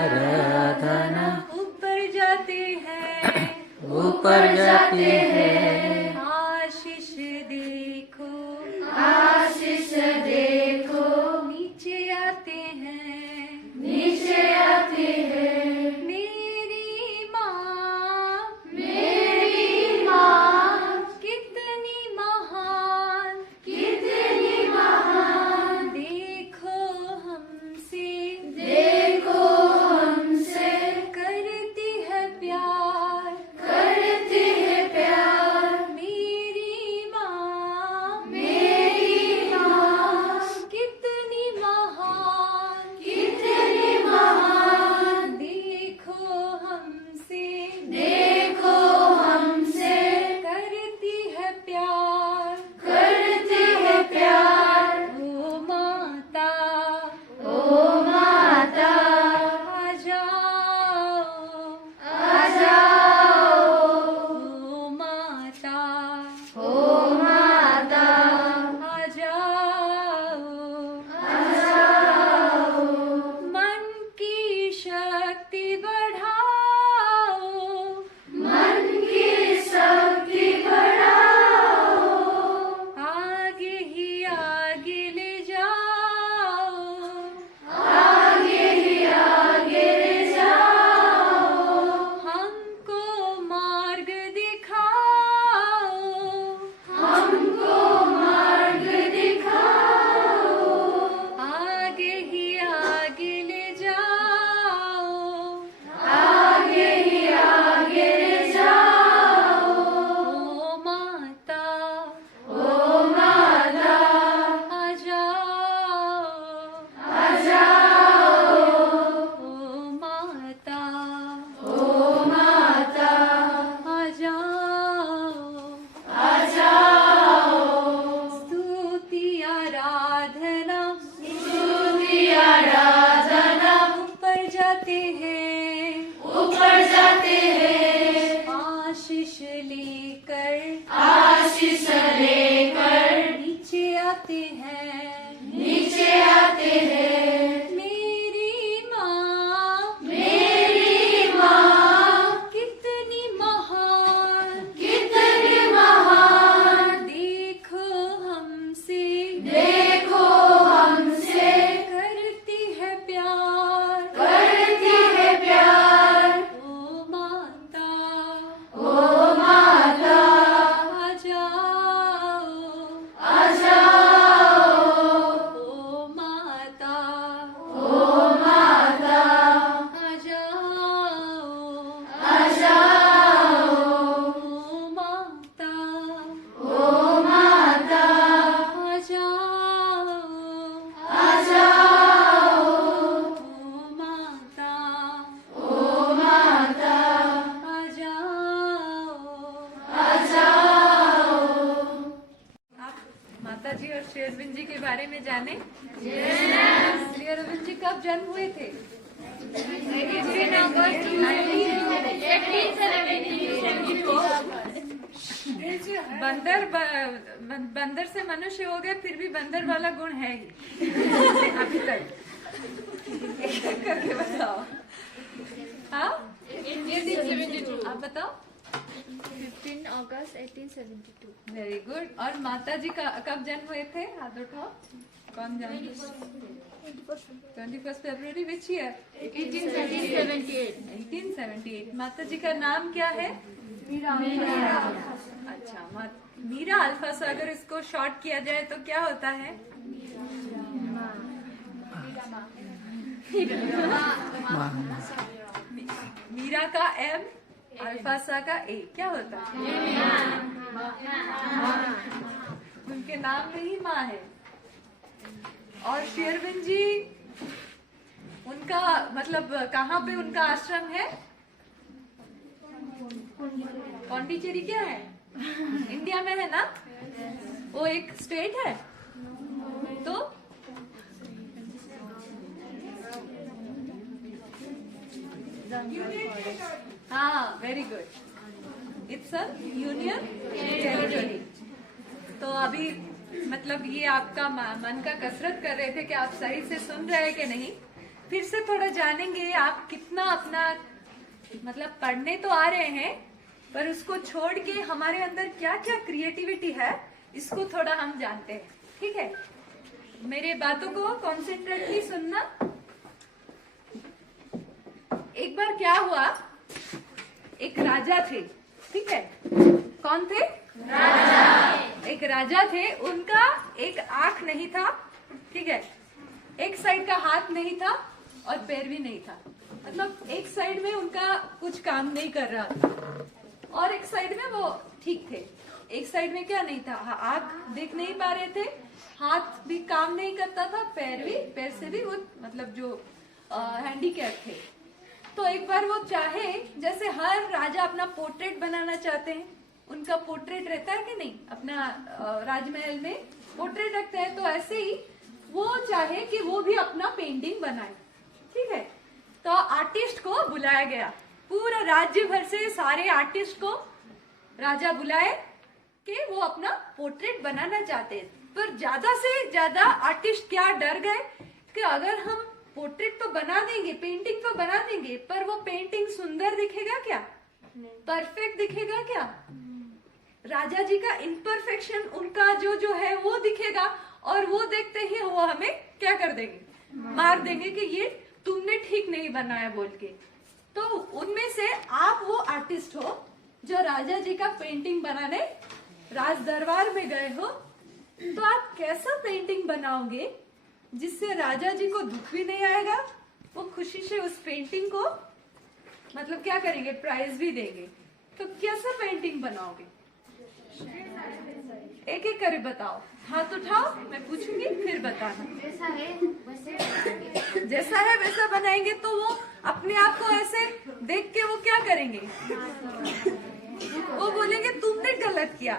आराधना। ऊपर जाते हैं, ऊपर जाते हैं, आशीष देखो, आशीष देखो, नीचे आते हैं, नीचे आते हैं। मेरी माँ, मेरी माँ कितनी महान, कितनी महान, देखो हमसे, देखो हमसे करती है प्यार, करती है प्यार। मेरी माँ, मेरी माँ कितनी महान, कितनी महान, देखो हमसे, देखो हमसे करती है प्यार, करती है प्यार। ओ माता, ओ माता आ जाओ, आ जाओ, ओ माता, ओ माता आ जाओ, आ जाओ। मन की शक्ति बढ़ाओ, मन की शक्ति बढ़ाओ, आगे ही आगे ले जाओ, आगे ही आगे ले जाओ। हमको मार्ग दिखाओ, हमको मार्ग दिखाओ, आगे ही आगे ले जाओ, आगे ही आगे ले जाओ। ओ माता, ओ माता आ जाओ, आ जाओ, ओ माता, ओ माता आ जाओ, आ जाओ। स्तुति आराधना, स्तुति आराधना, ऊपर जाते हैं, ऊपर जाते हैं, आशीष लेकर, आशीष लेकर नीचे आते हैं, नीचे आते हैं। मेरी माँ, मेरी माँ कितनी महान, कितनी महान, देखो हमसे, देखो हमसे करती है प्यार, करती है प्यार। ओ माता, ओ माता आ जाओ, आ जाओ, ओ माता, ओ माता आ जाओ, आ जाओ, ओ माता, ओ माता आ जाओ, आ जाओ, ओ माता, ओ माता आ जाओ। आ जाओ। आप माता जी और श्री अरविंद जी के बारे में जाने? श्री अरविंद जी कब जन्म हुए थे? 18 अगस्त 1872। बंदर से मनुष्य हो गए, फिर भी बंदर वाला गुण है ही अभी तक। एक करके बताओ। हाँ, 1872। आप बताओ। 15 अगस्त 1872। Very good. और माता जी का कब जन्म हुए थे? हाथ उठाओ। कौन जानते? 21 फरवरी। Which year? 1878। 1878। माता जी का नाम क्या है? मीरा। अच्छा, मीरा अल्फा से अगर इसको शॉर्ट किया जाए तो क्या होता है? मीरा का एम, अल्फासा का ए, क्या होता है? उनके नाम में ही माँ है। और श्री अरविंद जी, उनका मतलब कहाँ पे उनका आश्रम है? पौंडीचेरी क्या है? इंडिया में है ना? वो एक स्टेट है तो हाँ, very good. It's a union territory. तो अभी मतलब ये आपका मन का कसरत कर रहे थे कि आप सही से सुन रहे हैं कि नहीं। फिर से थोड़ा जानेंगे आप कितना अपना मतलब पढ़ने तो आ रहे हैं, पर उसको छोड़ के हमारे अंदर क्या क्या क्रिएटिविटी है इसको थोड़ा हम जानते हैं। ठीक है, मेरे बातों को कॉन्सेंट्रेटली सुनना। एक बार क्या हुआ, एक राजा थे। ठीक है, कौन थे? राजा। एक राजा थे, उनका एक आंख नहीं था। ठीक है, एक साइड का हाथ नहीं था और पैर भी नहीं था, मतलब एक साइड में उनका कुछ काम नहीं कर रहा था और एक साइड में वो ठीक थे। एक साइड में क्या नहीं था, आंख देख नहीं पा रहे थे, हाथ भी काम नहीं करता था, पैर से भी वो मतलब जो हैंडीकैप थे। तो एक बार वो चाहे, जैसे हर राजा अपना पोर्ट्रेट बनाना चाहते हैं, उनका पोर्ट्रेट रहता है कि नहीं, अपना राजमहल में पोर्ट्रेट रखते हैं, तो ऐसे ही वो चाहे कि वो भी अपना पेंटिंग बनाए। ठीक है, तो आर्टिस्ट को बुलाया गया, पूरा राज्य भर से सारे आर्टिस्ट को राजा बुलाए कि वो अपना पोर्ट्रेट बनाना चाहते हैं। पर ज्यादा से ज्यादा आर्टिस्ट क्या डर गए कि अगर हम पोर्ट्रेट तो बना देंगे, पेंटिंग तो बना देंगे, पर वो पेंटिंग सुंदर दिखेगा क्या, परफेक्ट दिखेगा क्या? राजा जी का इम्परफेक्शन, उनका जो है वो दिखेगा और वो देखते ही वो हमें क्या कर देंगे, मार देंगे कि ये तुमने ठीक नहीं बनाया बोल के। तो उनमें से आप वो आर्टिस्ट हो जो राजा जी का पेंटिंग बनाने राज दरबार में गए हो, तो आप कैसा पेंटिंग बनाओगे जिससे राजा जी को दुख भी नहीं आएगा, वो खुशी से उस पेंटिंग को मतलब क्या करेंगे, प्राइज भी देंगे। तो कैसा पेंटिंग बनाओगे? एक एक कर बताओ, हाथ उठाओ, मैं पूछूंगी फिर बताना। जैसा है वैसा बनाएंगे तो वो अपने आप को ऐसे देख के वो क्या करेंगे, वो बोलेंगे तुमने गलत किया,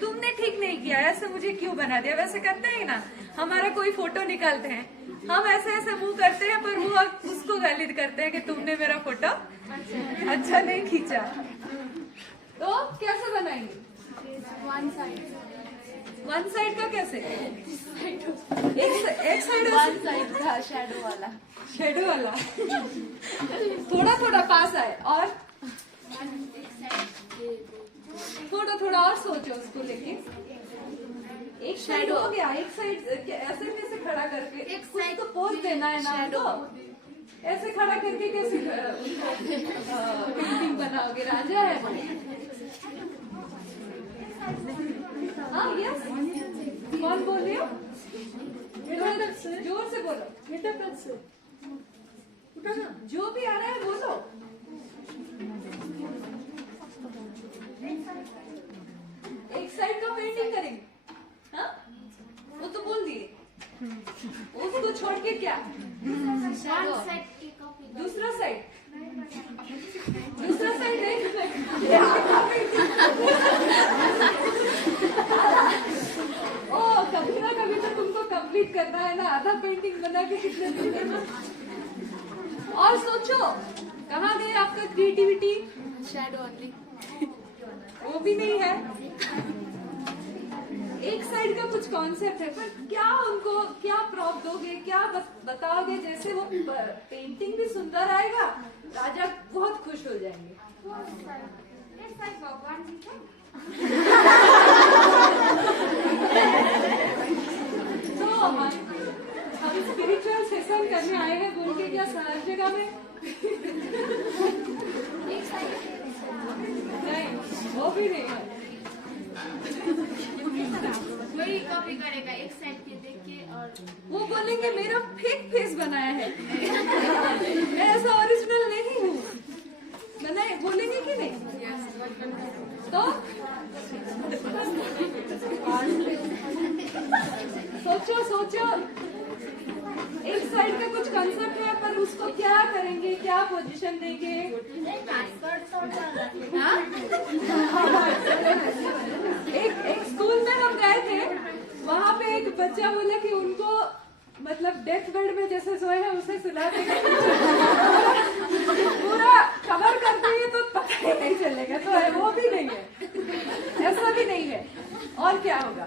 तुमने ठीक नहीं किया, ऐसे मुझे क्यों बना दिया। वैसे करते हैं ना, हमारा कोई फोटो निकालते हैं, हम ऐसे ऐसे मुंह करते हैं, पर वो उसको गालिद करते हैं कि तुमने मेरा फोटो अच्छा नहीं खींचा। तो कैसे बनाएंगे? वन साइड का कैसे? एक साइड का शेडो वाला थोड़ा थोड़ा पास आए, और थोड़ा और सोचो उसको लेके। एक साइड हो गया, एक साइड ऐसे कैसे खड़ा करके, एक साइड तो पोज देना है ना, तो ऐसे खड़ा करके कैसे पेंटिंग बनाओगे? राजा है वो। हाँ, यस, कौन बोल रहे हो? जोर से बोलो, जो भी आ रहा है बोलो। एक साइड का पेंटिंग करेंगे, हाँ वो तो बोल दिए, उसको छोड़ के क्या दूसरा साइड नहीं ओ, कभी ना कभी तो तुमको कंप्लीट करना है ना, आधा पेंटिंग बना के कितने दिन में। और सोचो कहाँ गए आपका क्रिएटिविटी? शैडो ओनली, वो भी नहीं है। एक साइड का कुछ कॉन्सेप्ट है, पर क्या उनको क्या प्रॉप दोगे, क्या बताओगे जैसे वो पेंटिंग भी सुंदर आएगा, राजा बहुत खुश हो जाएंगे। भगवान जी तो हम स्पिरिचुअल सेशन करने आए हैं बोल के क्या हर जगह में नहीं, वो भी नहीं है। वही कॉपी करेगा, एक साइड के देख के, और वो बोलेंगे मेरा फेक फेस बनाया है, मैं ऐसा ओरिजिनल नहीं हूँ, बनाए बोलेंगे कि नहीं? तो सोचो एक साइड का कुछ कंसेप्ट है, पर उसको क्या करेंगे, क्या पोजीशन देंगे? हाँ? एक स्कूल में हम गए थे, वहाँ पे एक बच्चा बोला कि उनको मतलब डेथ बेड में जैसे सोए हैं उसे सुला देंगे, पूरा कवर कर देंगे तो पता ही नहीं चलेगा। तो है वो भी नहीं है, ऐसा भी नहीं है। और क्या होगा?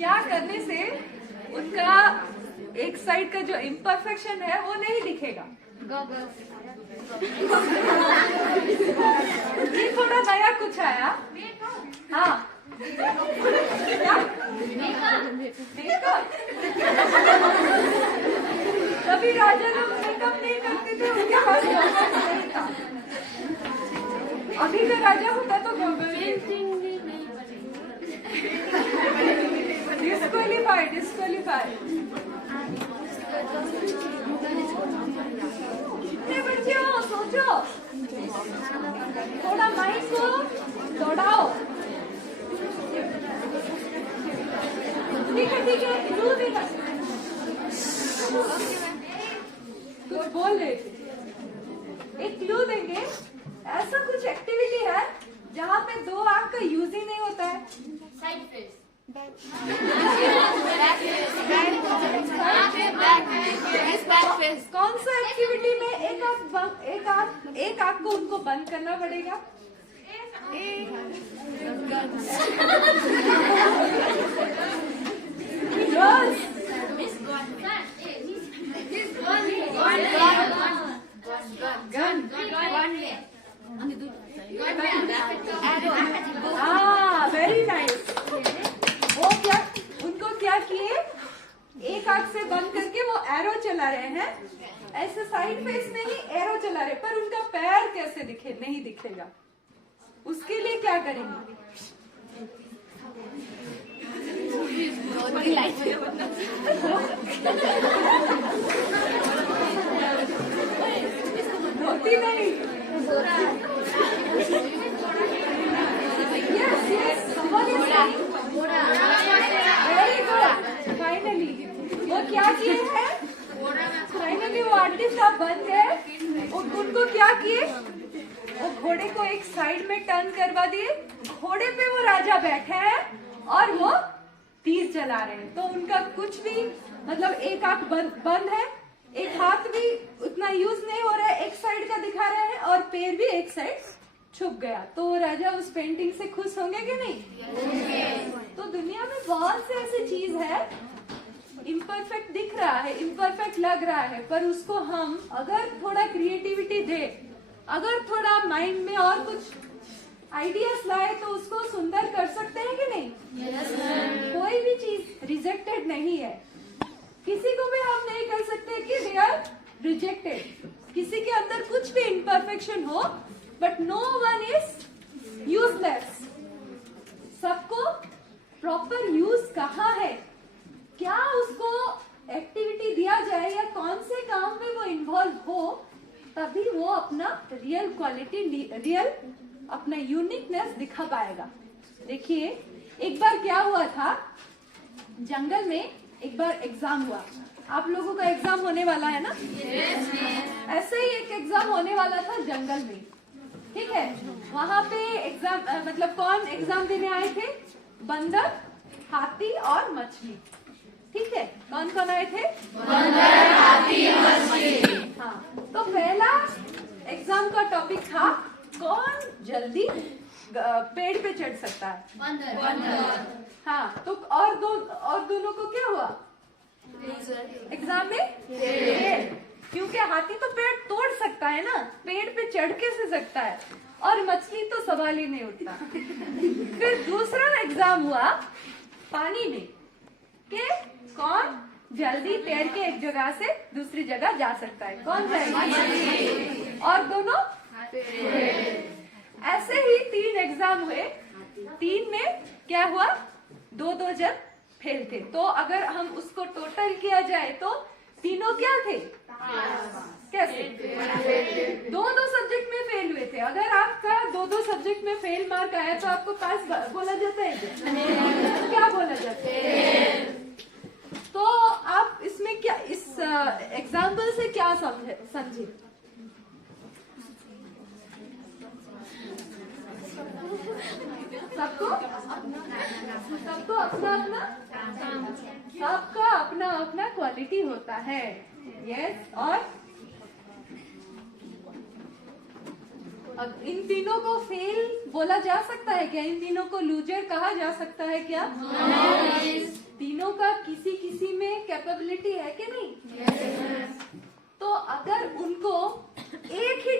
क्या करने से उनका एक साइड का जो इम्परफेक्शन है वो नहीं दिखेगा। ये थोड़ा नया कुछ आया। हाँ क्या? मेकअप। कभी राजा लोग मेकअप नहीं करते थे, उनके पास गॉगल्स नहीं था। अभी का राजा होता तो गॉगल्स। डिस्क्वालीफाइड। कितने बच्चे हो, सोचो, थोड़ा माइंड को दौड़ाओ। ठीक है क्लू देगा, कुछ बोल रहे थे। एक क्लू देंगे, ऐसा कुछ एक्टिविटी है जहाँ पे दो आंख का यूज ही नहीं होता है। Side face, back face. कौन सा एक्टिविटी में एक आंख को उनको बंद करना पड़ेगा? Very nice. वो क्या, उनको क्या किए, एक आंख से बंद करके वो एरो चला रहे हैं, ऐसे साइड फेस में ही एरो चला रहे, पर उनका पैर कैसे दिखे, नहीं दिखेगा। उसके लिए क्या करेंगे? होती नहीं। Very good. फाइनली वो क्या किए हैं? फाइनली वो आर्टिस्ट आप बन गए। उनको क्या किए, वो घोड़े को एक साइड में टर्न करवा दिए, घोड़े पे वो राजा बैठे हैं और वो तीर चला रहे हैं। तो उनका कुछ भी, मतलब एक आंख बंद है, एक हाथ भी उतना यूज नहीं हो रहा है, एक साइड का दिखा रहे हैं, और पैर भी एक साइड छुप गया। तो वो राजा उस पेंटिंग से खुश होंगे कि नहीं? तो दुनिया में बहुत से ऐसी चीज है, इम्परफेक्ट दिख रहा है, इम्परफेक्ट लग रहा है, पर उसको हम अगर थोड़ा क्रिएटिविटी दे, अगर थोड़ा माइंड में और कुछ आइडियाज लाए, तो उसको सुंदर कर सकते हैं कि नहीं? कोई भी चीज रिजेक्टेड नहीं है। किसी को भी हम नहीं कह सकते कि दे आर रिजेक्टेड। किसी के अंदर कुछ भी इम्परफेक्शन हो, but no one is useless. सबको प्रॉपर यूज कहाँ है, क्या उसको एक्टिविटी दिया जाए या कौन से काम में वो इन्वॉल्व हो, तभी वो अपना रियल क्वालिटी, रियल अपना यूनिकनेस दिखा पाएगा। देखिए, एक बार क्या हुआ था, जंगल में एक बार एग्जाम हुआ। आप लोगों का एग्जाम होने वाला है ना? ऐसे ही एक एग्जाम होने वाला था जंगल में। ठीक है, वहाँ पे एग्जाम, मतलब कौन एग्जाम देने आए थे? बंदर, हाथी और मछली। ठीक है, कौन कौन आए थे? बंदर, हाथी, मछली। हाँ, तो पहला एग्जाम का टॉपिक था कौन जल्दी पेड़ पे चढ़ सकता है? बंदर। हाँ, तो और दोनों को क्या हुआ एग्जाम में? पेड़। क्योंकि हाथी तो पेड़ तोड़ सकता है ना, पेड़ पे चढ़ कैसे सकता है, और मछली तो सवाल ही नहीं उठता। फिर दूसरा एग्जाम हुआ पानी में, कि कौन जल्दी तैर के एक जगह से दूसरी जगह जा सकता है, कौन जाएगा? और दोनों ऐसे ही 3 एग्जाम हुए। 3 में क्या हुआ, 2-2 जन फेल थे। तो अगर हम उसको टोटल किया जाए तो तीनों क्या थे? कैसे? 2-2 सब्जेक्ट में फेल हुए थे। अगर आपका 2-2 सब्जेक्ट में फेल मार्क आया तो आपको पास बोला जाता है क्या बोला जाता है? तो आप इसमें क्या, इस एग्जाम्पल से क्या समझे? सबका अपना अपना क्वालिटी होता है। यस, अब इन तीनों को फेल बोला जा सकता है क्या? इन तीनों को लूजर कहा जा सकता है क्या? तीनों का किसी किसी में कैपेबिलिटी है कि नहीं? तो अगर उनको एक ही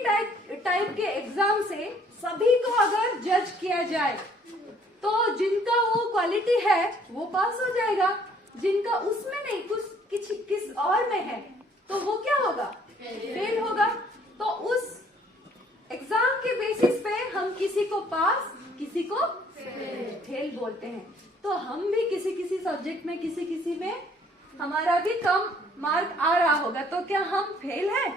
टाइप के एग्जाम से सभी को अगर जज किया जाए तो जिनका वो क्वालिटी है वो पास हो जाएगा, जिनका उसमें नहीं कुछ किस और में है तो वो क्या होगा? फेल होगा। तो उस एग्जाम के बेसिस पे हम किसी को पास किसी को फेल बोलते हैं। तो हम भी किसी सब्जेक्ट में किसी में हमारा भी कम मार्क आ रहा होगा तो क्या हम फेल है?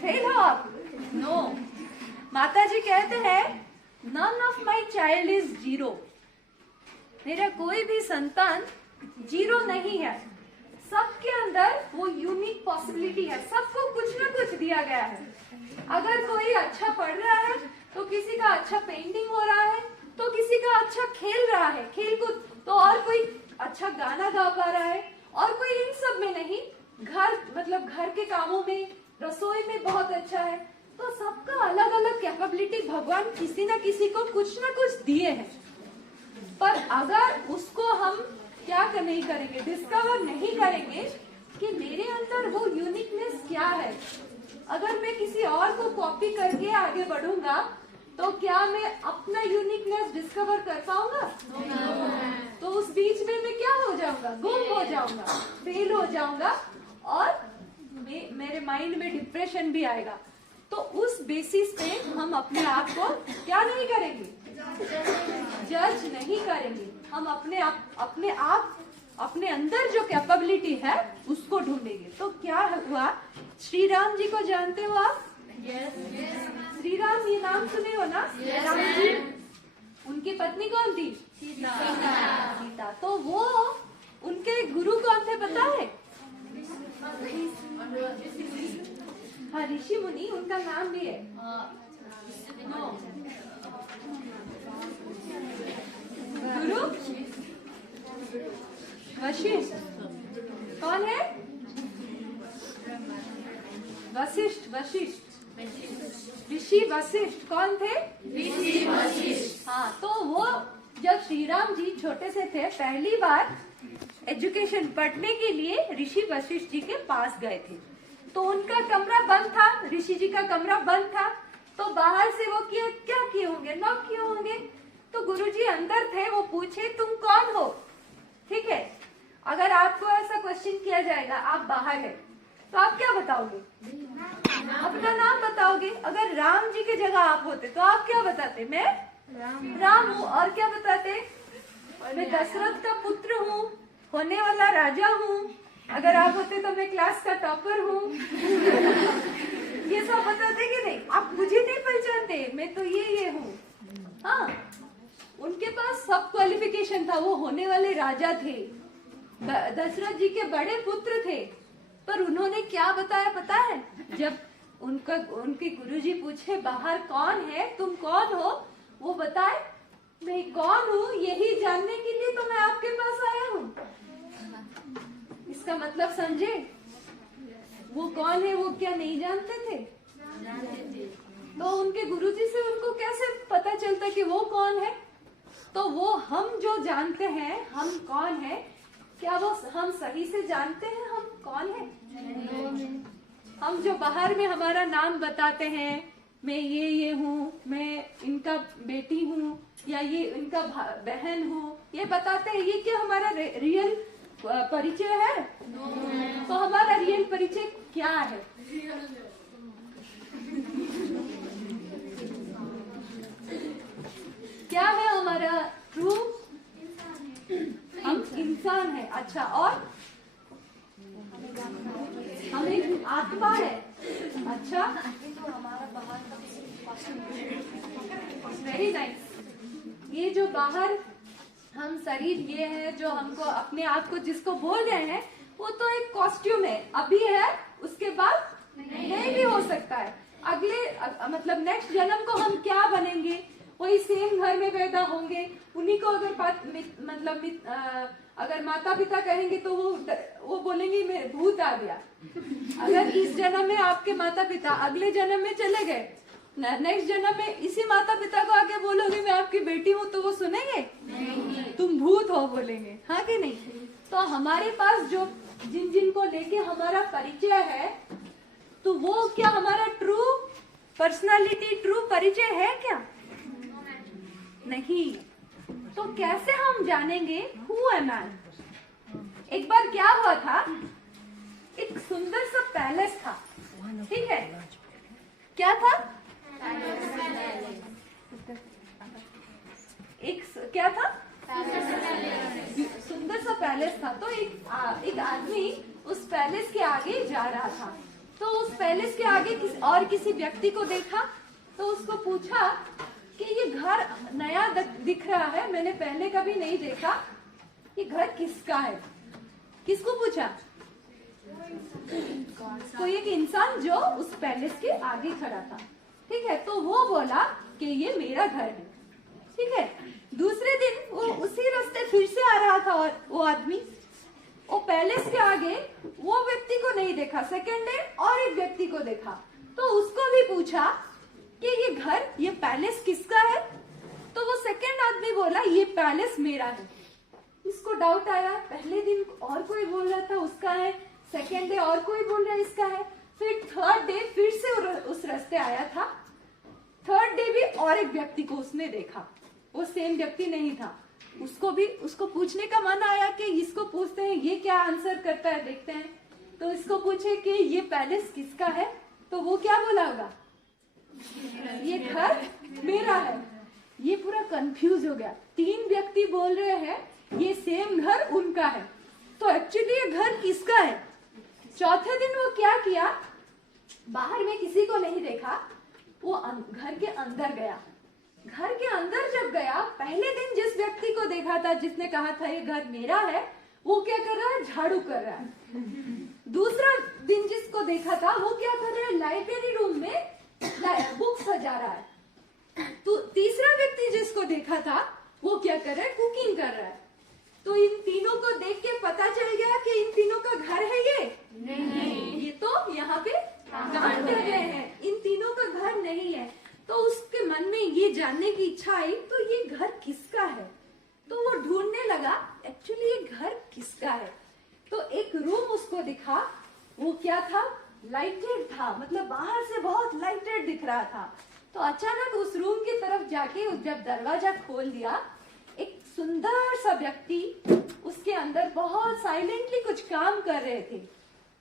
फेल हो आप? नो। माता जी कहते हैं none of my child is zero. मेरा कोई भी संतान जीरो नहीं है, सबके अंदर वो यूनिक पॉसिबिलिटी है, सबको कुछ ना कुछ दिया गया है। अगर कोई अच्छा पढ़ रहा है तो किसी का अच्छा पेंटिंग हो रहा है, तो किसी का अच्छा खेल रहा है खेलकूद, तो और कोई अच्छा गाना गा पा रहा है, और कोई इन सब में नहीं, घर के कामों में रसोई में बहुत अच्छा है। तो सबका अलग अलग कैपेबिलिटी भगवान किसी ना किसी को कुछ ना कुछ दिए हैं। पर अगर उसको हम क्या नहीं करेंगे, डिस्कवर नहीं करेंगे कि मेरे अंदर वो यूनिकनेस क्या है, अगर मैं किसी और को कॉपी करके आगे बढ़ूंगा तो क्या मैं अपना यूनिकनेस डिस्कवर कर पाऊंगा? तो उस बीच में मैं क्या हो जाऊंगा? गुम हो जाऊंगा, फेल हो जाऊंगा, और मेरे माइंड में डिप्रेशन भी आएगा। तो उस बेसिस पे हम अपने आप को क्या नहीं करेंगे? जज नहीं करेंगे। हम अपने अंदर जो कैपेबिलिटी है उसको ढूंढेंगे। तो क्या हुआ? श्री राम जी को जानते हो आप? श्री राम, ये नाम सुने हो ना? राम जी, उनकी पत्नी कौन थी? सीता। तो वो उनके गुरु कौन थे पता है? हाँ, ऋषि मुनि उनका नाम भी है। गुरु वशिष्ठ। कौन है? वशिष्ठ। ऋषि वशिष्ठ कौन थे? ऋषि वशिष्ठ। हाँ, तो वो जब श्री राम जी छोटे से थे पहली बार एजुकेशन पढ़ने के लिए ऋषि वशिष्ठ जी के पास गए थे। तो उनका कमरा बंद था, ऋषि जी का कमरा बंद था। तो बाहर से वो क्या किए होंगे? नॉक किए होंगे। तो गुरुजी अंदर थे, वो पूछे तुम कौन हो? ठीक है, अगर आपको ऐसा क्वेश्चन किया जाएगा, आप बाहर है, तो आप क्या बताओगे? अपना नाम बताओगे। अगर राम जी की जगह आप होते तो आप क्या बताते? मैं राम हूँ। और क्या बताते? मैं दशरथ का पुत्र हूँ, होने वाला राजा हूँ। अगर आप होते तो मैं क्लास का टॉपर हूँ। ये सब बताते कि नहीं? आप मुझे नहीं पहचानते, मैं तो ये हूँ। हाँ, उनके पास सब क्वालिफिकेशन था, वो होने वाले राजा थे, दशरथ जी के बड़े पुत्र थे। पर उन्होंने क्या बताया पता है? जब उनके गुरुजी पूछे बाहर कौन है, तुम कौन हो, वो बताए मैं कौन हूँ यही जानने के लिए तो मैं आपके पास आया हूँ। इसका मतलब समझे? वो कौन है वो क्या नहीं जानते थे? तो उनके गुरुजी से उनको कैसे पता चलता कि वो कौन है? तो वो हम जो जानते हैं हम कौन है, क्या वो हम सही से जानते हैं हम कौन है? हम जो बाहर में हमारा नाम बताते हैं, मैं ये हूँ, मैं इनका बेटी हूँ, या ये इनका बहन हूँ, ये बताते हैं, ये क्या हमारा रियल परिचय है? तो हमारा रियल परिचय क्या है? क्या है हमारा ट्रू? हम इंसान है। अच्छा, और हम एक आत्मा है। अच्छा, वेरी नाइस। ये जो बाहर हम शरीर ये है जो हमको अपने आप को जिसको बोल रहे हैं, वो तो एक कॉस्ट्यूम है, अभी है, उसके बाद नहीं भी हो सकता है। अगले मतलब नेक्स्ट जन्म को हम क्या बनेंगे वही सेम घर में पैदा होंगे, उन्हीं को अगर अगर माता पिता कहेंगे तो वो बोलेंगे मैं भूत आ गया। अगर इस जन्म में आपके माता पिता अगले जन्म में चले गए, नेक्स्ट जन्म में इसी माता पिता को आके बोलोगे मैं आपकी बेटी हूँ, तो वो सुनेंगे नहीं, तुम भूत हो बोलेंगे, हाँ कि नहीं। तो हमारे पास जो जिन को लेके हमारा परिचय है, तो वो क्या हमारा ट्रू पर्सनालिटी, ट्रू परिचय है क्या? नहीं। तो कैसे हम जानेंगे हु एम आई? एक बार क्या हुआ था, एक सुंदर सा पैलेस था, ठीक है। क्या था? क्या था? सुंदर सा पैलेस था। तो एक आदमी उस पैलेस के आगे जा रहा था, तो उस पैलेस के आगे किसी व्यक्ति को देखा, तो उसको पूछा कि ये घर नया दिख रहा है, मैंने पहले कभी नहीं देखा, ये घर किसका है? किसको पूछा? कोई एक इंसान जो उस पैलेस के आगे खड़ा था, ठीक है। तो वो बोला कि ये मेरा घर है, ठीक है। दूसरे दिन वो उसी रास्ते फिर से आ रहा था, और वो आदमी वो पैलेस के आगे वो व्यक्ति को नहीं देखा, सेकेंड डे और एक व्यक्ति को देखा, तो उसको भी पूछा कि ये घर, ये पैलेस किसका है? तो वो सेकेंड आदमी बोला ये पैलेस मेरा है। इसको डाउट आया, पहले दिन और कोई बोल रहा था उसका है, सेकेंड डे और कोई बोल रहा है इसका है, फिर थर्ड डे फिर से उस रास्ते आया था, थर्ड डे भी और एक व्यक्ति को उसने देखा, वो सेम व्यक्ति नहीं था। उसको पूछने का मन आया कि इसको पूछते हैं ये क्या आंसर करता है, देखते हैं। तो इसको पूछे कि ये पैलेस किसका है, तो वो क्या बोला होगा? ये घर मेरा है। ये पूरा कंफ्यूज हो गया, तीन व्यक्ति बोल रहे हैं ये सेम घर उनका है, तो एक्चुअली ये घर किसका है? चौथे दिन वो क्या किया, बाहर में किसी को नहीं देखा, वो घर के अंदर गया। घर के अंदर जब गया, पहले दिन जिस व्यक्ति को देखा था, जिसने कहा था ये घर मेरा है, वो क्या कर रहा है? झाड़ू कर रहा है। दूसरा दिन जिसको देखा था, वो क्या कर रहा है? लाइब्रेरी रूम में बुक सजा रहा है। तो तीसरा व्यक्ति जिसको देखा था, वो क्या कर रहा है? कुकिंग कर रहा है। तो इन तीनों को देख के पता चल गया कि इन तीनों का घर है ये नहीं, ये तो यहाँ पे काम कर रहे हैं, इन तीनों का घर नहीं है। तो उसके मन में ये जानने की इच्छा आई, तो ये घर किसका है? तो वो ढूंढने लगा एक्चुअली ये घर किसका है। तो एक रूम उसको दिखा, वो क्या था? लाइटेड था, मतलब बाहर से बहुत लाइटेड दिख रहा था। तो अचानक उस रूम की तरफ जाके जब दरवाजा खोल दिया, एक सुंदर सा व्यक्ति उसके अंदर बहुत साइलेंटली कुछ काम कर रहे थे।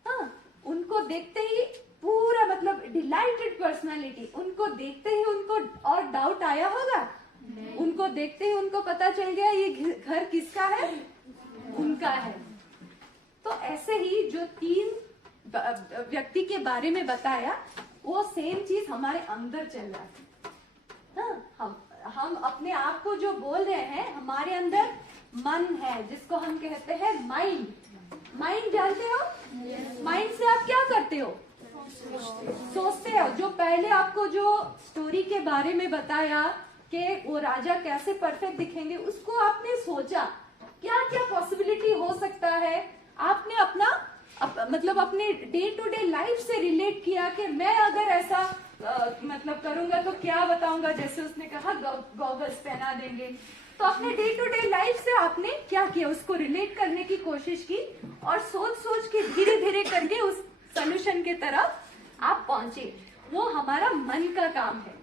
हाँ, उनको देखते ही पूरा मतलब डिलाइटेड पर्सनालिटी, उनको देखते ही उनको और डाउट आया होगा? उनको देखते ही उनको पता चल गया ये घर किसका है? उनका है। तो ऐसे ही जो तीन व्यक्ति के बारे में बताया, वो सेम चीज हमारे अंदर चल रहा है। हाँ, हम अपने आप को जो बोल रहे हैं, हमारे अंदर मन है जिसको हम कहते हैं माइंड। माइंड जानते हो? माइंड से आप क्या करते हो? सोचते हो। जो पहले आपको जो स्टोरी के बारे में बताया कि वो राजा कैसे परफेक्ट दिखेंगे, उसको आपने सोचा क्या क्या पॉसिबिलिटी हो सकता है। आपने मतलब अपने डे टू डे लाइफ से रिलेट किया कि मैं अगर ऐसा मतलब करूंगा तो क्या बताऊंगा। जैसे उसने कहा गॉगल्स पहना देंगे, तो अपने डे टू डे लाइफ से आपने क्या किया, उसको रिलेट करने की कोशिश की, और सोच सोच के धीरे धीरे करके उस सोल्यूशन की तरफ आप पहुंचे। वो हमारा मन का काम है।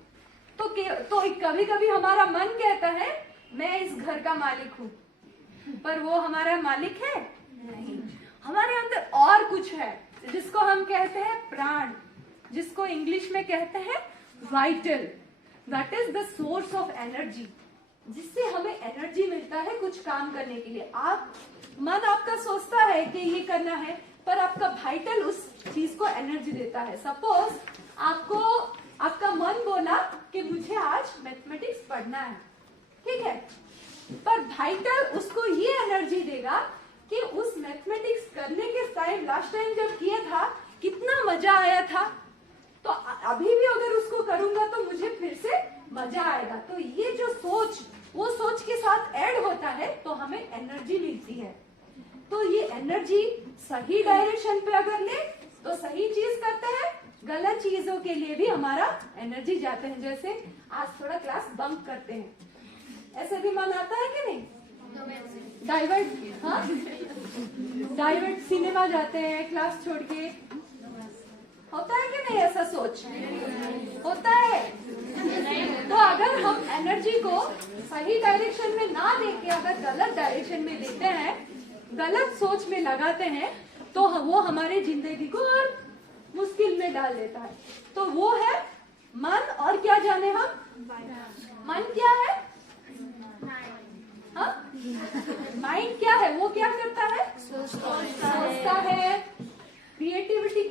तो कभी कभी हमारा मन कहता है मैं इस घर का मालिक हूँ, पर वो हमारा मालिक है नहीं। हमारे अंदर और कुछ है जिसको हम कहते हैं प्राण, जिसको इंग्लिश में कहते हैं vital. That is the source of energy, जिससे हमें एनर्जी मिलता है कुछ काम करने के लिए। मन आपका सोचता है कि ये करना है, पर आपका वाइटल उस चीज को एनर्जी देता है। सपोज आपका मन बोला कि मुझे आज मैथमेटिक्स पढ़ना है, ठीक है, पर वाइटल उसको ये एनर्जी देगा कि उस मैथमेटिक्स करने के टाइम, लास्ट टाइम जब किया था कितना मजा आया था, तो अभी भी अगर उसको करूंगा तो मुझे फिर से मजा आएगा। तो ये जो सोच, वो सोच के साथ ऐड होता है तो हमें एनर्जी मिलती है। तो ये एनर्जी सही डायरेक्शन पे अगर ले तो सही चीज करते हैं, गलत चीजों के लिए भी हमारा एनर्जी जाते हैं। जैसे आज थोड़ा क्लास बंक करते हैं, ऐसे भी मन आता है कि नहीं? डाइवर्ट, हाँ डाइवर्ट सिनेमा जाते हैं क्लास छोड़ के, होता है कि नहीं? ऐसा सोच होता है। तो अगर हम एनर्जी को सही डायरेक्शन में ना देके अगर गलत डायरेक्शन में देते हैं, गलत सोच में लगाते हैं, तो वो हमारे जिंदगी को और मुश्किल में डाल देता है। तो वो है मन। और क्या जाने हम? मन क्या है? माइंड क्या है? वो क्या करता है? सोचता है, क्रिएटिविटी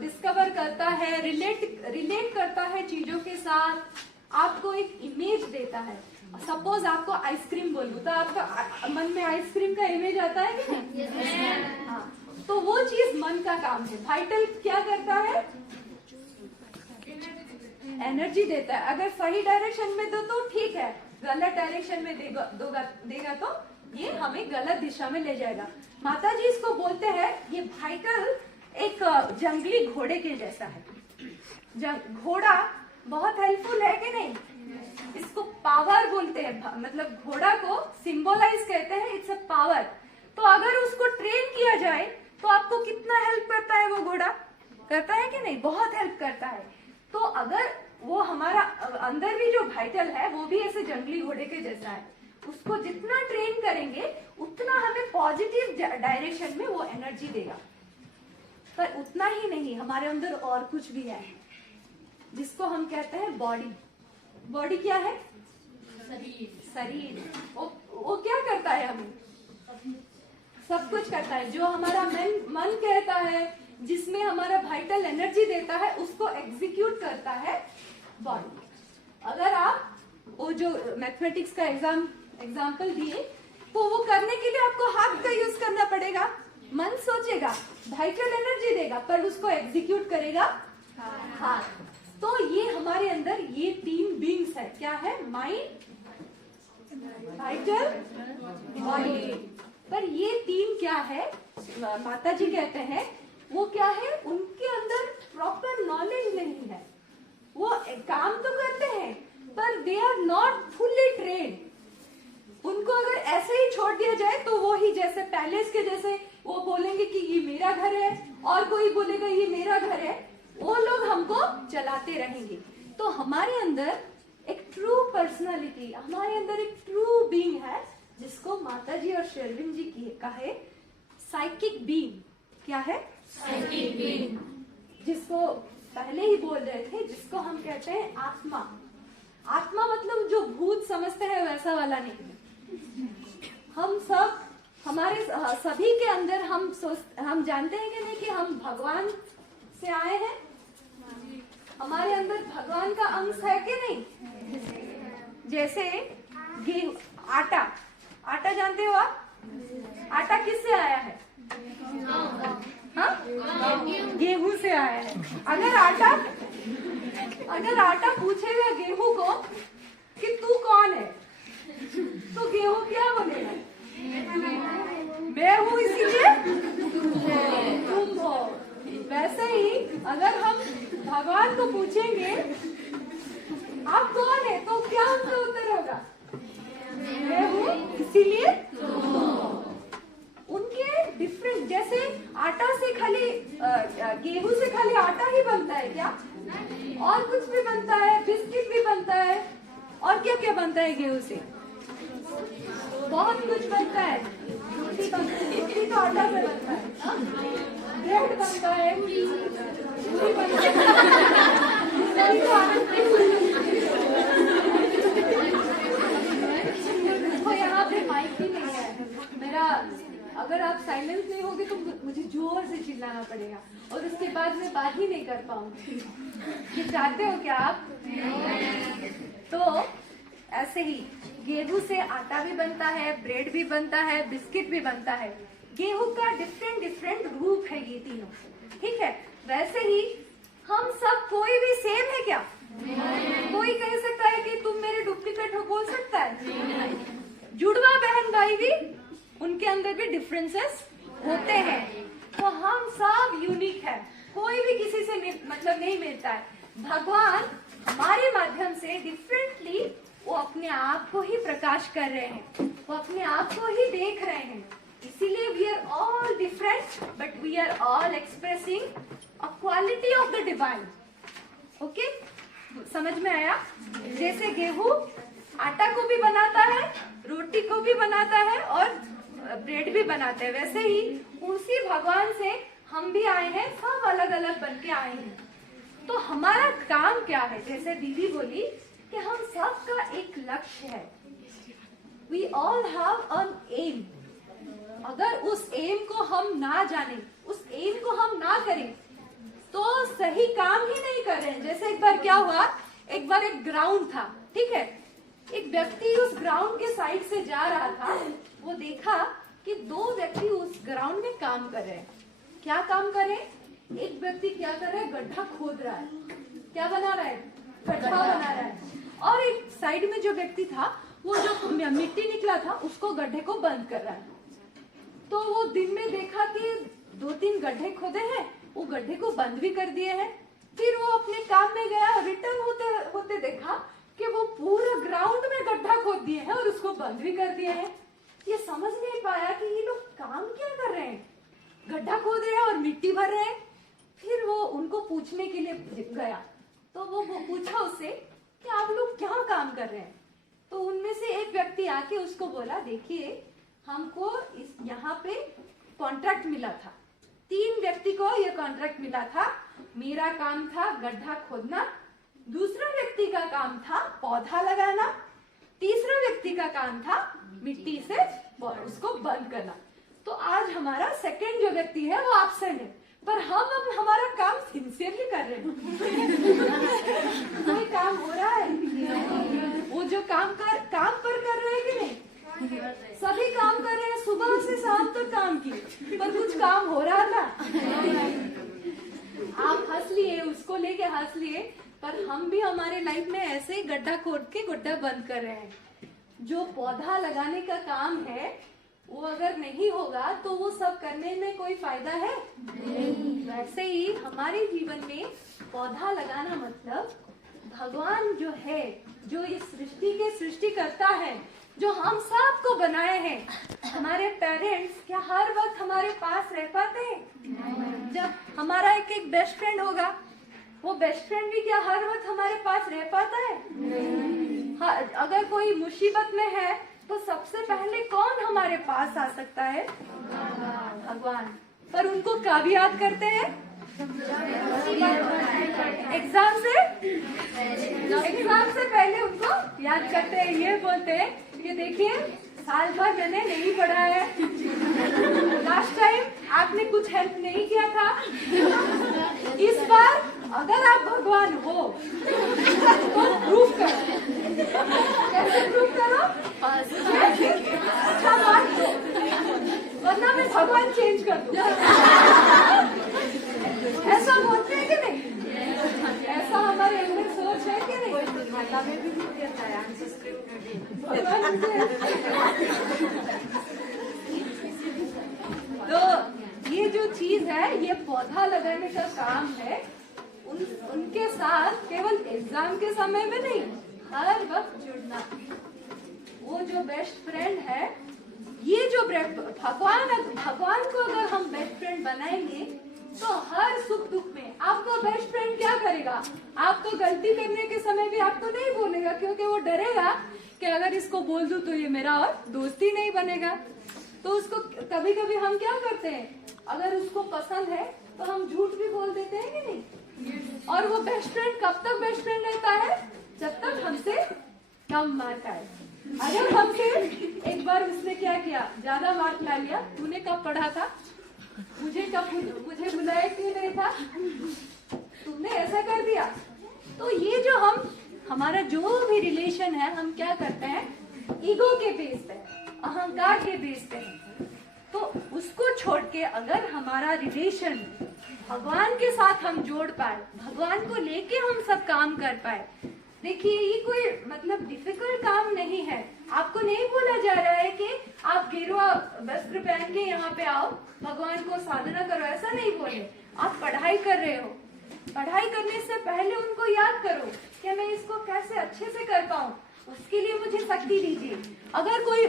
डिस्कवर करता है, रिलेट करता है चीजों के साथ, आपको एक इमेज देता है। सपोज आपको आइसक्रीम बोलूं तो आपका मन में आइसक्रीम का इमेज आता है कि नहीं? हाँ, तो वो चीज मन का काम है। वाइटल क्या करता है? एनर्जी देता है। अगर सही डायरेक्शन में दो तो ठीक है, गलत डायरेक्शन में देगा तो ये हमें गलत दिशा में ले जाएगा। माता जी इसको बोलते हैं, ये वाइटल एक जंगली घोड़े के जैसा है। घोड़ा बहुत हेल्पफुल है कि नहीं? इसको पावर बोलते हैं, मतलब घोड़ा को सिंबलाइज कहते हैं, इट्स अ पावर। तो अगर उसको ट्रेन किया जाए तो आपको कितना हेल्प करता है वो घोड़ा? करता है कि नहीं? बहुत हेल्प करता है। तो अगर वो हमारा अंदर भी जो वाइटल है वो भी ऐसे जंगली घोड़े के जैसा है, उसको जितना ट्रेन करेंगे उतना हमें पॉजिटिव डायरेक्शन में वो एनर्जी देगा। पर उतना ही नहीं, हमारे अंदर और कुछ भी है जिसको हम कहते हैं बॉडी। बॉडी क्या है? शरीर। वो क्या करता है? हमें सब कुछ करता है। जो हमारा मन कहता है, जिसमें हमारा वाइटल एनर्जी देता है, उसको एग्जीक्यूट करता है बॉडी। अगर आप वो जो मैथमेटिक्स का एग्जाम्पल दिए, तो वो करने के लिए आपको हाथ का यूज करना पड़ेगा। मन सोचेगा, वाइटल एनर्जी देगा, पर उसको एग्जीक्यूट करेगा हाथ। तो ये हमारे अंदर ये तीन बींग्स है। क्या है? Mind, vital, body. पर ये तीन क्या है? माता जी कहते हैं वो क्या है? उनके अंदर प्रॉपर नॉलेज नहीं है। वो काम तो करते हैं पर they are not fully trained. उनको अगर ऐसे ही छोड़ दिया जाए तो वो ही जैसे पैलेस के जैसे वो बोलेंगे कि ये मेरा घर है, और कोई बोलेगा ये मेरा घर है, वो लोग हमको चलाते रहेंगे। तो हमारे अंदर एक ट्रू पर्सनालिटी, हमारे अंदर एक ट्रू बीइंग है, जिसको माता जी और शेरविन जी की कहे साइकिक बीइंग। क्या है? Psychic being. जिसको पहले ही बोल रहे थे, जिसको हम कहते हैं आत्मा। आत्मा मतलब जो भूत समझते हैं वैसा वाला नहीं। हम सब, हमारे सभी के अंदर हम जानते हैं कि नहीं कि हम भगवान से आए हैं? हमारे अंदर भगवान का अंश है कि नहीं? जैसे गेहूं, आटा जानते हो आप? आटा किससे आया है? हाँ? गेहूं से आया है। अगर आटा पूछेगा गेहूं को कि तू कौन है, तो गेहूं क्या बोलेगा? मैं हूं, इसीलिए तुम हो। वैसे ही अगर हम भगवान को पूछेंगे आप कौन है, तो क्या उनका उत्तर होगा? मैं हूँ, इसीलिए उनके डिफरेंट। जैसे आटा से खाली गेहूं से खाली आटा ही बनता है क्या? और कुछ भी बनता है, बिस्किट भी बनता है, और क्या क्या बनता है गेहूं से? बहुत कुछ बनता है। रोटी तो आटा से बनता है, ब्रेड बनता है, पूरी बनता है। तो यहाँ पे माइक भी नहीं है मेरा। अगर आप साइलेंस नहीं होगे तो मुझे जोर से चिल्लाना पड़ेगा, और उसके बाद मैं बात ही नहीं कर पाऊंगी। ये चाहते हो क्या आप? तो ऐसे ही गेहूं से आटा भी बनता है, ब्रेड भी बनता है, बिस्किट भी बनता है। गेहूं का डिफरेंट रूप है ये तीनों, ठीक है? वैसे ही हम सब, कोई भी सेम है क्या? कोई कह सकता है कि अंदर भी डिफरेंसेस होते हैं, तो हम सब यूनिक है, कोई भी किसी से मतलब नहीं मिलता है। भगवान हमारे माध्यम से डिफरेंटली वो अपने आप को ही प्रकाश कर रहे हैं, वो अपने आप को ही देख रहे हैं। इसीलिए we are all different but we are all expressing a quality of the divine. Okay, समझ में आया? जैसे गेहूं आटा को भी बनाता है, रोटी को भी बनाता है और ब्रेड भी बनाते हैं, वैसे ही उसी भगवान से हम भी आए हैं, सब अलग अलग बन के आए हैं। तो हमारा काम क्या है? जैसे दीदी बोली कि हम सबका एक लक्ष्य है, we all have an aim. अगर उस एम को हम ना जाने, उस एम को हम ना करें तो सही काम ही नहीं कर रहे हैं। जैसे एक बार क्या हुआ, एक बार एक ग्राउंड था, ठीक है, एक व्यक्ति उस ग्राउंड के साइड से जा रहा था, वो देखा कि दो व्यक्ति उस ग्राउंड में काम कर रहे हैं। क्या काम कर रहे हैं? एक व्यक्ति क्या कर रहा है, गड्ढा खोद रहा है। क्या बना रहा है? गड्ढा बना रहा है। और एक साइड में जो व्यक्ति था, वो जो मिट्टी निकला था उसको गड्ढे को बंद कर रहा है। तो वो दिन में देखा कि 2-3 गड्ढे खोदे हैं, वो गड्ढे को बंद भी कर दिए हैं। फिर वो अपने काम में गया, रिटर्न होते होते देखा कि वो पूरा ग्राउंड में गड्ढा खोद दिए हैं और उसको बंद भी कर दिए हैं। ये समझ नहीं पाया कि ये लोग काम क्या कर रहे हैं, गड्ढा खोद रहे हैं और मिट्टी भर रहे हैं। फिर वो उनको पूछने के लिए गया, तो वो पूछा उससे कि आप लोग क्या काम कर रहे हैं। तो उनमें से एक व्यक्ति आके उसको बोला, देखिए हमको इस यहाँ पे कॉन्ट्रैक्ट मिला था, 3 व्यक्ति को ये कॉन्ट्रैक्ट मिला था। मेरा काम था गड्ढा खोदना, दूसरा व्यक्ति का काम था पौधा लगाना, तीसरा व्यक्ति का काम था मिट्टी से उसको बंद करना। तो आज हमारा सेकंड जो व्यक्ति है वो एब्सेंट है, पर हम अब हमारा काम सिंसियरली कर रहे हैं। कोई काम हो रहा है? वो जो काम पर कर रहे हैं कि नहीं? सभी काम कर रहे हैं, सुबह से शाम तक काम किए, पर कुछ काम हो रहा था? आप हंस लिए, उसको लेके हंस लिए, पर हम भी हमारे लाइफ में ऐसे ही गड्ढा खोद के गड्ढा बंद कर रहे हैं। जो पौधा लगाने का काम है वो अगर नहीं होगा तो वो सब करने में कोई फायदा है नहीं। वैसे ही हमारे जीवन में पौधा लगाना मतलब भगवान जो है, जो इस सृष्टि के सृष्टि करता है, जो हम सबको बनाए हैं, हमारे पेरेंट्स क्या हर वक्त हमारे पास रह पाते हैं? जब हमारा एक बेस्ट फ्रेंड होगा, वो बेस्ट फ्रेंड भी क्या हर वक्त हमारे पास रह पाता है? हाँ, अगर कोई मुसीबत में है तो सबसे पहले कौन हमारे पास आ सकता है? भगवान। पर उनको कब याद करते हैं? एग्जाम से पहले उनको याद करते हैं। ये बोलते हैं कि देखिए साल भर मैंने नहीं पढ़ा है, लास्ट टाइम आपने कुछ हेल्प नहीं किया था, इस बार अगर आप भगवान हो तो प्रूफ करो। कैसे प्रूफ करो? अच्छा बात दो, वरना मैं भगवान चेंज कर दूं। ऐसा बोलते हैं कि नहीं? ऐसा हमारे अंदर सोच है कि नहीं? में भी कहता है तो ये जो चीज है, ये पौधा लगाने का काम है। उनके साथ केवल एग्जाम के समय में नहीं, हर वक्त जुड़ना। वो जो बेस्ट फ्रेंड है, ये जो भगवान को अगर हम बेस्ट फ्रेंड बनाएंगे तो हर सुख दुख में आपका बेस्ट फ्रेंड क्या करेगा? आपको गलती करने के समय भी आपको नहीं बोलेगा, क्योंकि वो डरेगा कि अगर इसको बोल दूं तो ये मेरा और दोस्ती नहीं बनेगा। तो उसको कभी कभी हम क्या करते हैं, अगर उसको पसंद है तो हम झूठ भी बोल देते हैं कि नहीं? और वो बेस्ट फ्रेंड कब तक बेस्ट फ्रेंड रहता है? जब तक हमसे कम मार्क आए। अगर हमसे एक बार उसने क्या किया, ज्यादा मार्क ला लिया, तूने कब पढ़ा था, मुझे बुलाया क्यों नहीं था, तुमने ऐसा कर दिया। तो ये जो हमारा जो भी रिलेशन है, हम क्या करते हैं, ईगो के बेस पे, अहंकार के बेस पे। तो उसको छोड़ के अगर हमारा रिलेशन भगवान के साथ हम जोड़ पाए, भगवान को लेके हम सब काम कर पाए, देखिए ये कोई मतलब डिफिकल्ट काम नहीं है। आपको नहीं बोला जा रहा है कि आप गेरुआ वस्त्र पहन के यहाँ पे आओ, भगवान को साधना करो, ऐसा नहीं बोले। आप पढ़ाई कर रहे हो, पढ़ाई करने से पहले उनको याद करो कि मैं इसको कैसे अच्छे से कर पाऊँ, उसके लिए मुझे शक्ति दीजिए। अगर कोई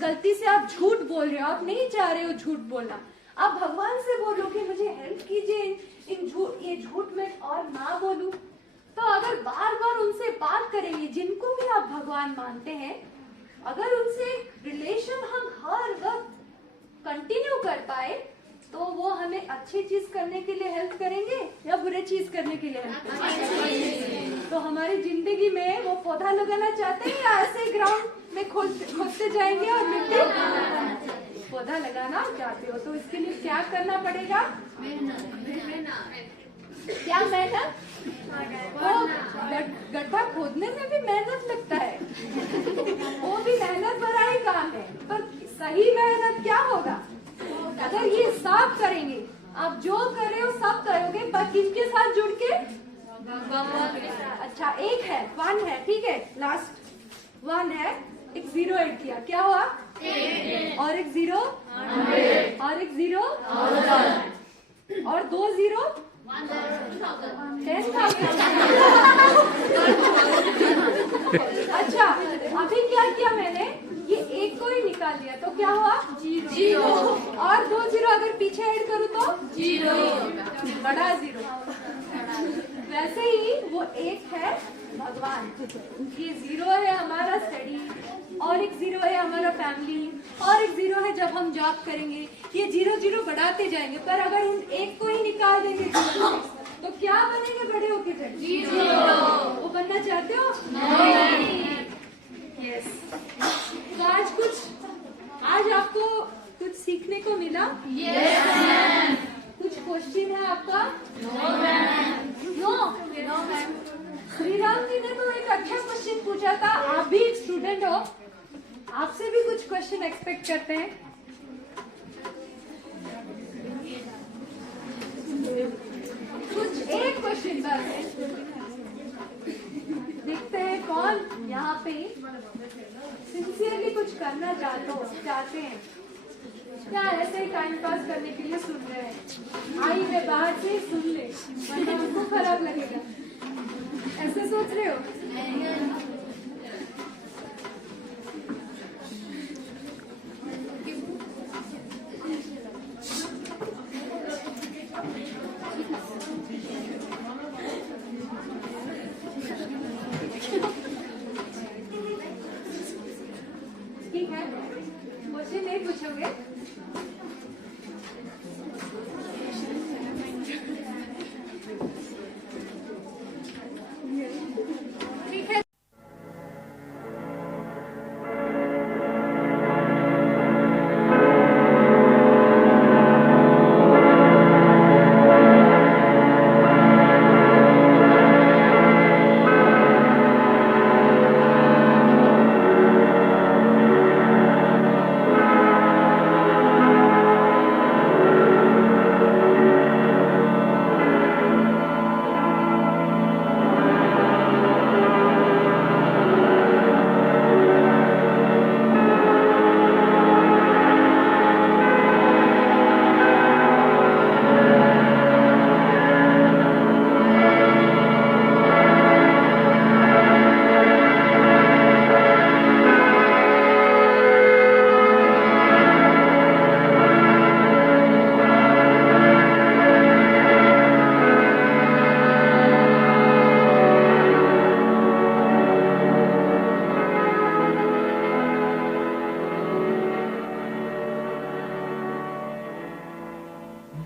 गलती से आप झूठ बोल रहे हो, आप नहीं चाह रहे हो झूठ बोलना, आप भगवान से बोलो कि मुझे हेल्प कीजिए ये झूठ में और ना बोलूं। तो अगर बार बार उनसे बात करेंगे, जिनको भी आप भगवान मानते हैं, अगर उनसे रिलेशन हम हर वक्त कंटिन्यू कर पाए, तो वो हमें अच्छी चीज करने के लिए हेल्प करेंगे या बुरे चीज करने के लिए हेल्प करेंगे। तो हमारी जिंदगी में वो पौधा लगाना चाहते हैं या ऐसे ग्राउंड में खोदते जाएंगे और मिट्टी? पौधा लगाना चाहते हो तो इसके लिए क्या करना पड़ेगा? क्या मेहनत? वो गड्ढा खोदने में भी मेहनत लगता है, वो भी मेहनत भरा ही काम है। पर सही मेहनत क्या होगा? अगर ये सब करेंगे, आप जो कर रहे हो सब करोगे, पर किसके साथ जुड़ के? अच्छा, एक है, 1 है, ठीक है, लास्ट 1 है, एक 0 ऐड किया, क्या हुआ? और एक 0 और एक 0 और 2 0 10,000। अच्छा, अभी क्या किया मैंने? ये एक को ही निकाल लिया तो क्या हुआ? 0 और 2 0 अगर पीछे ऐड करूँ तो 0, बड़ा 0। वैसे ही वो एक है भगवान, ये 0 है हमारा स्टडी, और एक 0 है हमारा फैमिली, और एक 0 है जब हम जॉब करेंगे। ये 0 0 बढ़ाते जाएंगे, पर अगर उन एक को ही निकाल देंगे तो क्या बनेंगे बड़े होके? 0। वो बनना चाहते हो? नहीं। यस। तो आज आपको कुछ सीखने को मिला? यस। कुछ क्वेश्चन है आपका? No ma'am. श्री राम जी ने तो एक अच्छा क्वेश्चन पूछा था, आप भी एक स्टूडेंट हो, आपसे भी कुछ क्वेश्चन एक्सपेक्ट करते हैं। कुछ एक क्वेश्चन बस, देखते हैं कौन यहाँ पे सिंसियरली कुछ करना चाहते हैं, क्या ऐसे ही टाइम पास करने के लिए सुन रहे हैं। आई है बाहर से सुन ले, वरना उनको खराब लगेगा, ऐसे सोच रहे हो? ठीक है, क्वेश्चन नहीं पूछोगे? ठीक है।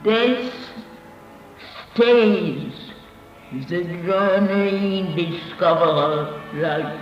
This stays the journey discoverer light.